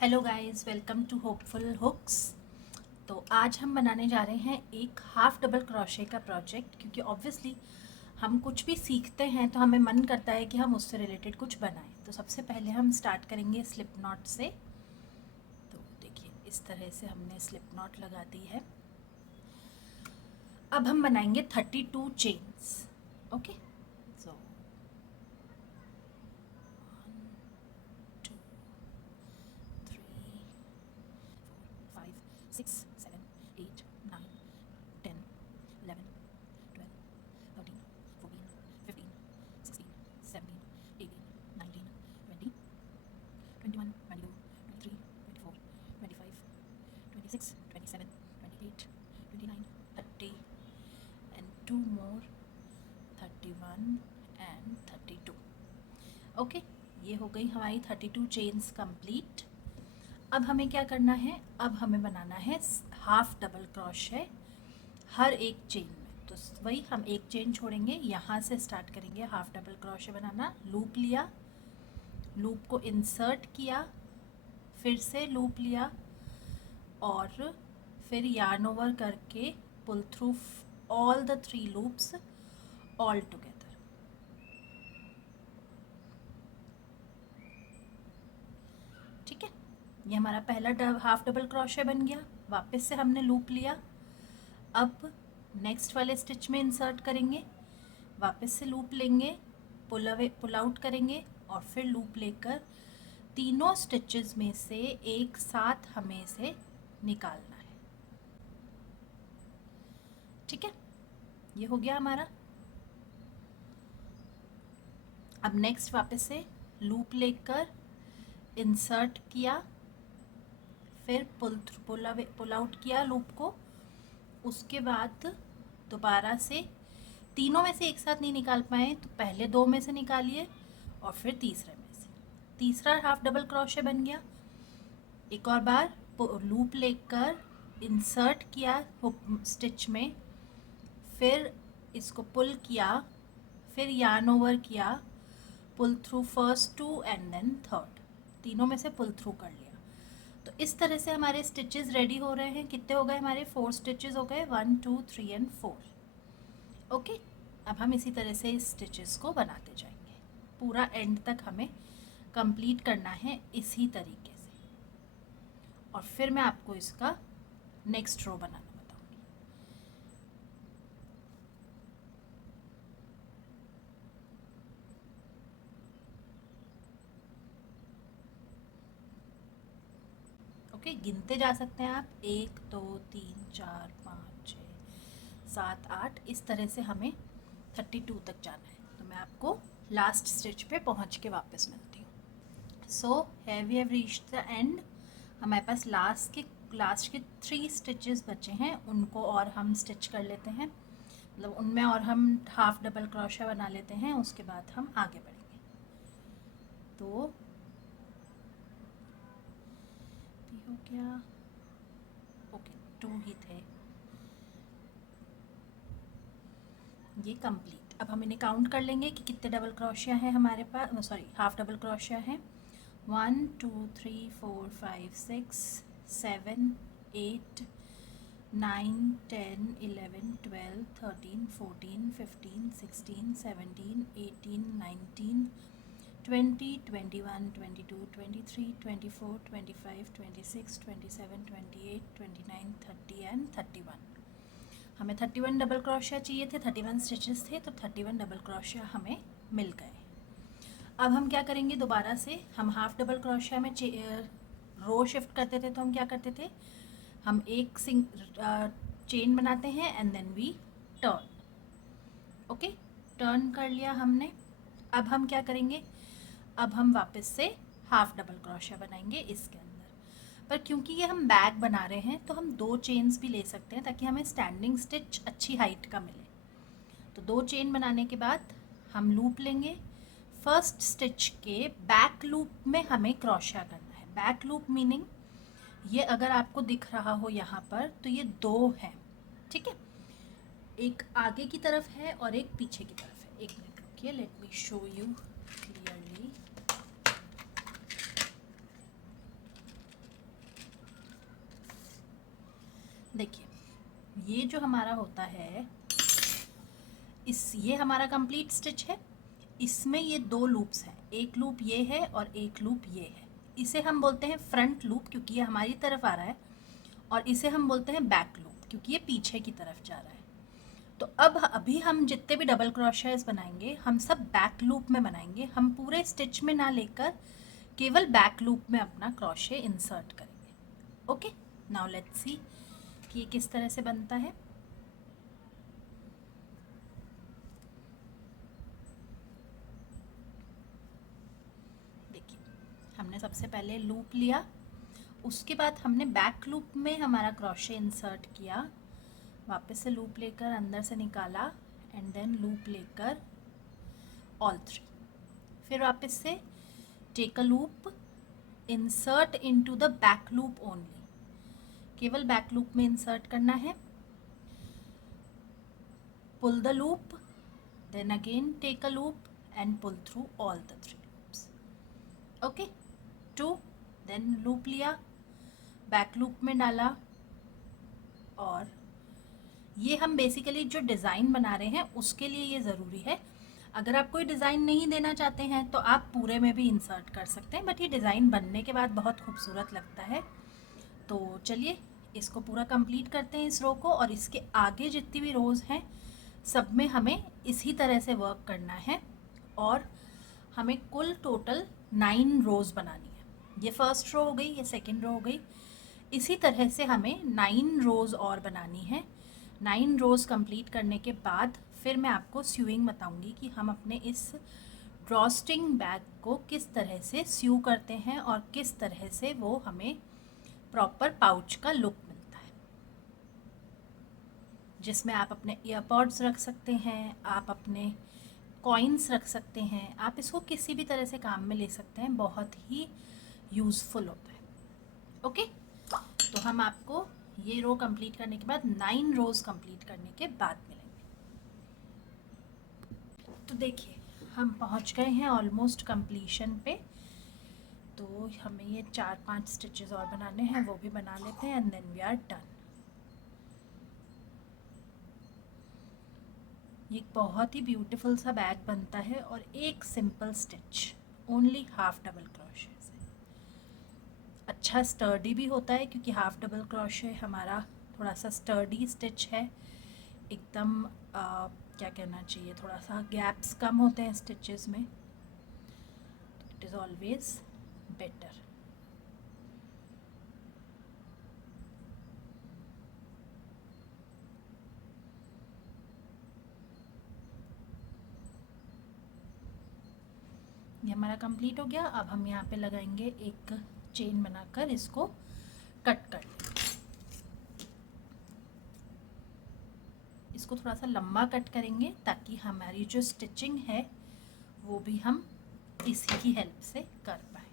Hello guys, welcome to hopeful hooks. तो आज हम बनाने जा रहे हैं एक हाफ डबल क्रोशे का प्रोजेक्ट, क्योंकि ऑब्वियसली हम कुछ भी सीखते हैं तो हमें मन करता है कि हम उससे रिलेटेड कुछ बनाएं। तो सबसे पहले हम स्टार्ट करेंगे स्लिप नॉट से। तो देखिए, इस तरह से हमने स्लिप नॉट लगा दी है। अब हम बनाएंगे 32 chains. Okay, so 1 2 3 4 5 6 7 8 9 10 11 12 13 14 15 16 17 18 19 20 21 22 23 24 25 26 27 28 29 30 and two more 31 and 32। Okay, ये हो गई हमारी 32 चेन्स कंप्लीट। अब हमें क्या करना है, अब हमें बनाना है हाफ डबल क्रोशे हर एक चेन में। तो वही हम एक चेन छोड़ेंगे, यहाँ से स्टार्ट करेंगे हाफ डबल क्रोशे बनाना। लूप लिया, लूप को इंसर्ट किया, फिर से लूप लिया और फिर यार्न ओवर करके pull through all the 3 loops all together. ठीक है, ये हमारा पहला हाफ डबल क्रोशे बन गया। वापस से हमने लूप लिया, अब नेक्स्ट वाले स्टिच में इंसर्ट करेंगे, वापस से लूप लेंगे, पुल आउट करेंगे और फिर लूप लेकर तीनों स्टिचेस में से एक साथ हमें इसे निकालना है। ठीक है, ये हो गया हमारा। अब नेक्स्ट वापस से लूप लेकर इंसर्ट किया, फिर पुल आउट किया लूप को। उसके बाद दोबारा से तीनों में से एक साथ नहीं निकाल पाए तो पहले 2 में से निकालिए और फिर तीसरे में से। तीसरा हाफ डबल क्रोशे बन गया। एक और बार लूप लेकर इंसर्ट किया हुक स्टिच में, फिर इसको पुल किया, फिर यार्न ओवर किया, pull through first 2 and then third, तीनों में से पुल थ्रू कर लिया। तो इस तरह से हमारे स्टिचेस रेडी हो रहे हैं। कितने हो गए हमारे? 4 स्टिचेस हो गए, 1 2 3 एंड 4। ओके, अब हम इसी तरह से इस स्टिचेस को बनाते जाएंगे। पूरा एंड तक हमें कंप्लीट करना है इसी तरीके से, और फिर मैं आपको इसका नेक्स्ट रो बनाना बताऊंगी। ओके, गिनते जा सकते हैं आप, 1 2 3 4 5 6 7 8। इस तरह से हमें 32 तक जाना है। तो मैं आपको लास्ट स्टिच पे पहुंच के वापस मिलती हूँ। So have we have reached the end. हमारे पास लास्ट के 3 स्टिचेस बचे हैं, उनको और हम स्टिच कर लेते हैं, मतलब उनमें और हम हाफ डबल क्रोशा बना लेते हैं। उसके बाद हम आगे बढ़ेंगे। तो हो गया, ओके, 2 ही थे, ये कंप्लीट। अब हम इन्हें काउंट कर लेंगे कि कितने डबल क्रोशिया हैं हमारे पास, सॉरी हाफ डबल क्रोशिया हैं। 1 2 3 4 5 6 7 8 9 10 11 12 13 14 15 16 17 18 19 20 21 22 23 24 25 26 27 28 29 30 एंड 31। हमें 31 डबल क्रोशिया चाहिए थे, 31 स्टिचेस थे, तो 31 डबल क्रोशिया हमें मिल गए। अब हम क्या करेंगे, दोबारा से हम हाफ डबल क्रोशिया में रो शिफ्ट करते थे। तो हम क्या करते थे, हम एक चेन बनाते हैं and then we turn. Okay, turn कर लिया हमने। अब हम क्या करेंगे, अब हम वापस से हाफ डबल क्रोशिया बनाएंगे इसके अंदर। पर क्योंकि ये हम बैग बना रहे हैं तो हम 2 चेन्स भी ले सकते हैं, ताकि हमें स्टैंडिंग स्टिच अच्छी हाइट का मिले। तो 2 चेन बनाने के बाद हम लूप लेंगे। फर्स्ट स्टिच के बैक लूप में हमें क्रोशिया करना है। बैक लूप मीनिंग, ये अगर आपको दिख रहा हो यहाँ पर, तो ये 2 हैं। ठीक है, एक आगे की तरफ है और एक पीछे की तरफ है। एक मिनट रुकिए, let me show you clearly. देखिए ये जो हमारा होता है ये हमारा कंप्लीट स्टिच है। इसमें ये दो लूप्स हैं, एक लूप ये है और एक लूप ये है। इसे हम बोलते हैं फ्रंट लूप क्योंकि ये हमारी तरफ आ रहा है, और इसे हम बोलते हैं बैक लूप क्योंकि ये पीछे की तरफ जा रहा है। तो अब अभी हम जितने भी डबल क्रोशेस बनाएंगे हम सब बैक लूप में बनाएंगे। हम पूरे स्टिच में ना लेकर केवल बैक लूप में अपना क्रोशे इंसर्ट करेंगे। ओके, नाउ लेट्स सी कि ये किस तरह से बनता है। देखिए हमने सबसे पहले लूप लिया, उसके बाद हमने बैक लूप में हमारा क्रोशे इंसर्ट किया, वापस से लूप लेकर अंदर से निकाला एंड देन लूप लेकर ऑल थ्री, फिर वापस से take a loop, insert into the back loop only, केवल बैक लूप में इंसर्ट करना है, pull the loop, then again take a loop and pull through all the three loops. Okay, 2, then loop लिया, back loop में डाला, और ये हम बेसिकली जो डिज़ाइन बना रहे हैं उसके लिए ये ज़रूरी है। अगर आप कोई डिज़ाइन नहीं देना चाहते हैं तो आप पूरे में भी इंसर्ट कर सकते हैं, बट ये डिज़ाइन बनने के बाद बहुत खूबसूरत लगता है। तो चलिए इसको पूरा कंप्लीट करते हैं इस रो को, और इसके आगे जितनी भी रोज़ हैं सब में हमें इसी तरह से वर्क करना है, और हमें कुल टोटल 9 रोज़ बनानी है। ये फर्स्ट रो हो गई, ये सेकेंड रो हो गई, इसी तरह से हमें 9 रोज़ और बनानी है। 9 रोज़ कंप्लीट करने के बाद फिर मैं आपको स्यूइंग बताऊंगी कि हम अपने इस ड्रॉस्ट्रिंग बैग को किस तरह से स्यू करते हैं और किस तरह से वो हमें प्रॉपर पाउच का लुक मिलता है, जिसमें आप अपने ईयरपॉड्स रख सकते हैं, आप अपने कॉइन्स रख सकते हैं, आप इसको किसी भी तरह से काम में ले सकते हैं, बहुत ही यूज़फुल होता है। ओके, तो हम आपको ये रो कंप्लीट करने के बाद 9 रोज़ कंप्लीट करने के बाद मिलेंगे। तो देखिए हम पहुंच गए हैं ऑलमोस्ट कंप्लीशन पे, तो हमें ये 4-5 स्टिचेस और बनाने हैं, वो भी बना लेते हैं and then we are done. ये बहुत ही ब्यूटीफुल सा बैग बनता है, और एक simple stitch, only half double crochet से। अच्छा स्टर्डी भी होता है क्योंकि हाफ डबल क्रोशे हमारा थोड़ा सा स्टर्डी स्टिच है, एकदम क्या कहना चाहिए, थोड़ा सा गैप्स कम होते हैं स्टिचेस में, तो इट इज़ ऑलवेज बेटर। ये हमारा कंप्लीट हो गया। अब हम यहाँ पे लगाएंगे एक चेन बनाकर इसको कट कर लेंगे। इसको थोड़ा सा लंबा कट करेंगे ताकि हमारी जो स्टिचिंग है वो भी हम इसी की हेल्प से कर पाए।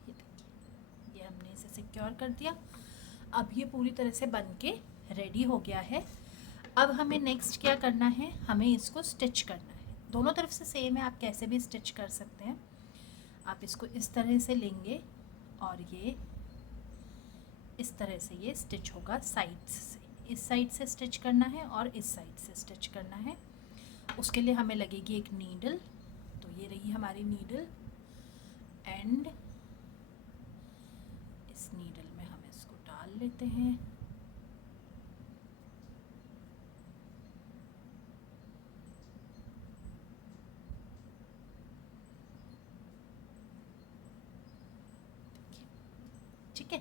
ये देखिए, ये हमने इसे सिक्योर कर दिया। अब ये पूरी तरह से बन के रेडी हो गया है। अब हमें नेक्स्ट क्या करना है, हमें इसको स्टिच करना है। दोनों तरफ से सेम है, आप कैसे भी स्टिच कर सकते हैं। आप इसको इस तरह से लेंगे और ये इस तरह से ये स्टिच होगा साइड्स से। इस साइड से स्टिच करना है और इस साइड से स्टिच करना है। उसके लिए हमें लगेगी एक नीडल, तो ये रही हमारी नीडल, एंड इस नीडल में हम इसको डाल लेते हैं। ठीक है,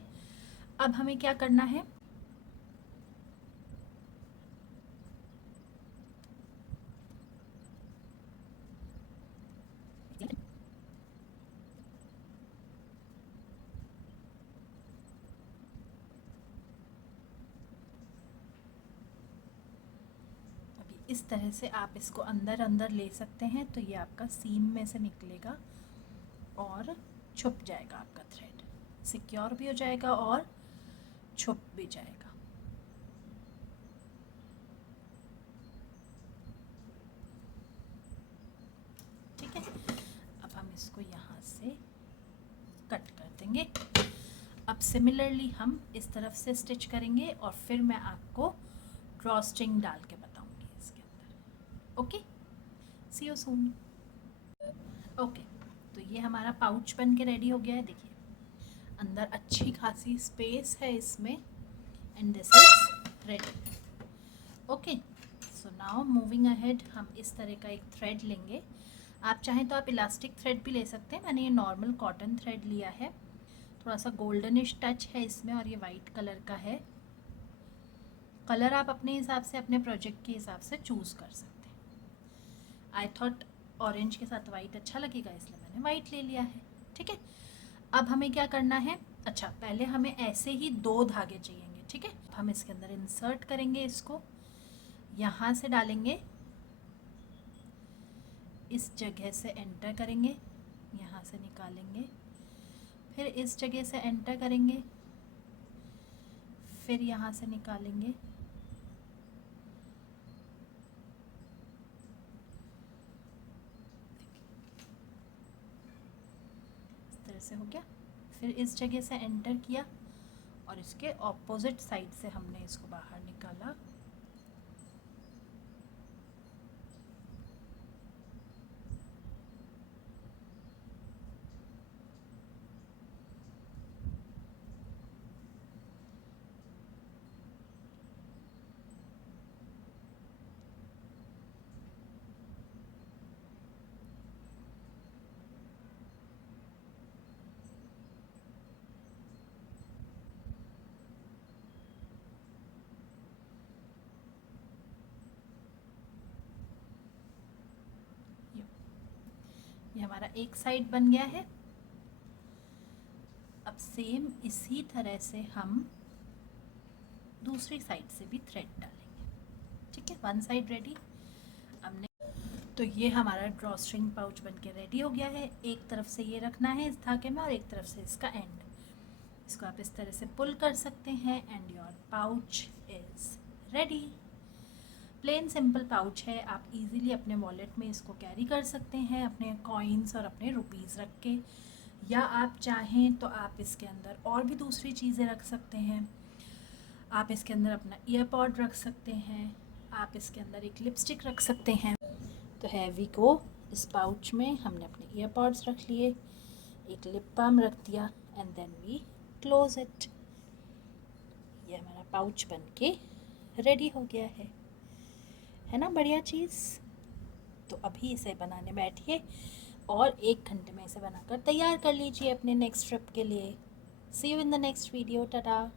अब हमें क्या करना है, अभी इस तरह से आप इसको अंदर अंदर ले सकते हैं, तो ये आपका सीम में से निकलेगा और छुप जाएगा, आपका थ्रेड सिक्योर भी हो जाएगा और छुप भी जाएगा। ठीक है, अब हम इसको इसको यहाँ से कट कर देंगे। अब सिमिलरली हम इस तरफ से स्टिच करेंगे और फिर मैं आपको ड्रॉ स्ट्रिंग डाल के बताऊंगी इसके अंदर। Okay, see you soon. Okay, तो ये हमारा पाउच बन के रेडी हो गया है। देखिए अंदर अच्छी खासी स्पेस है इसमें, and this is ready. Okay, so now moving ahead, हम इस तरह का एक थ्रेड लेंगे। आप चाहें तो आप इलास्टिक थ्रेड भी ले सकते हैं, मैंने ये नॉर्मल कॉटन थ्रेड लिया है। थोड़ा सा गोल्डनिश टच है इसमें और ये वाइट कलर का है। कलर आप अपने हिसाब से, अपने प्रोजेक्ट के हिसाब से चूज़ कर सकते हैं। आई थॉट ऑरेंज के साथ वाइट अच्छा लगेगा, इसलिए मैंने वाइट ले लिया है। ठीक है, अब हमें क्या करना है, अच्छा पहले हमें ऐसे ही 2 धागे चाहिएंगे। ठीक है, हम इसके अंदर इंसर्ट करेंगे, इसको यहाँ से डालेंगे, इस जगह से एंटर करेंगे, यहाँ से निकालेंगे, फिर इस जगह से एंटर करेंगे, फिर यहाँ से निकालेंगे, इस तरह से हो गया। फिर इस जगह से एंटर किया और इसके ऑपोजिट साइड से हमने इसको बाहर निकाला। ये हमारा एक साइड बन गया है। अब सेम इसी तरह से हम दूसरी साइड से भी थ्रेड डालेंगे। ठीक है, 1 साइड रेडी। हमने तो ये हमारा ड्रॉ स्ट्रिंग पाउच बन के रेडी हो गया है। एक तरफ से ये रखना है इस धागे में और एक तरफ से इसका एंड। इसको आप इस तरह से पुल कर सकते हैं and your pouch is ready. Plain simple pouch है, आप इजीली अपने वॉलेट में इसको कैरी कर सकते हैं, अपने कॉइन्स और अपने रुपीज़ रख के, या आप चाहें तो आप इसके अंदर और भी दूसरी चीज़ें रख सकते हैं। आप इसके अंदर अपना ईयरपॉड रख सकते हैं, आप इसके अंदर एक लिपस्टिक रख सकते हैं। तो हैवी को इस पाउच में हमने अपने ईयरपॉड्स रख लिए, एक लिप बाम रख दिया and then we close it. ये हमारा पाउच बन के रेडी हो गया है ना, बढ़िया चीज़। तो अभी इसे बनाने बैठिए और 1 घंटे में इसे बनाकर तैयार कर लीजिए अपने नेक्स्ट ट्रिप के लिए। See you in the next video, Tata.